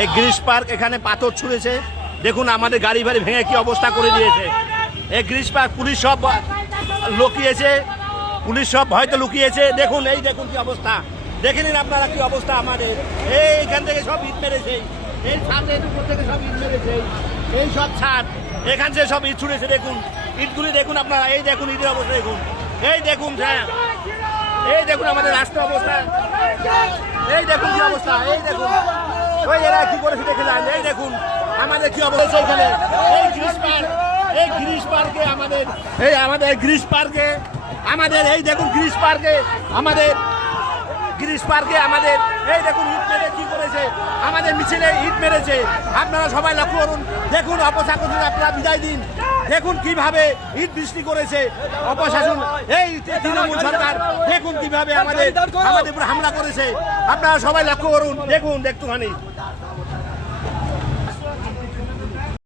এই Greece park এখানে পাথর ছুঁড়েছে, দেখুন আমাদের গাড়ি বাড়ি ভেঙে কি অবস্থা করে দিয়েছে। এই গ্রিস পার্ক পুলিশ সব লুকিয়েছে, পুলিশ সব হয়তো লুকিয়েছে। দেখুন এই দেখুন কি অবস্থা, দেখে নিন আপনারা কি অবস্থা আমাদের। এইখান থেকে সব ইট মেরেছে, এই ছাদের উপর থেকে সব ইট মেরেছে, এই সব ছাদ এখান থেকে সব ইট ছুঁড়েছে। দেখুন ইটগুলি দেখুন আপনারা, এই দেখুন ইটের অবস্থা দেখুন, এই দেখুন হ্যাঁ, এই দেখুন আমাদের রাস্তার অবস্থা, এই দেখুন কি অবস্থা, এই দেখুন ওই এরা কি করেছে দেখে যান, এই দেখুন আমাদের কি অবস্থা এখানে। এই গ্রিস পার্ক, এই গ্রিস পার্কে আমাদের, এই আমাদের গ্রিস পার্কে আমাদের, এই দেখুন গ্রিস পার্কে আমাদের, গ্রিস পার্কে আমাদের এই দেখুন ইট মেরে কি করেছে, আমাদের মিছিলে ইট মেরেছে। আপনারা সবাই লক্ষ্য করুন, দেখুন অপশাসন আপনারা বিদায় দিন, দেখুন কিভাবে ইট বৃষ্টি করেছে অপশাসন, এই তৃণমূল সরকার দেখুন কিভাবে আমাদের উপর হামলা করেছে। আপনারা সবাই লক্ষ্য করুন, দেখুন একটুখানি।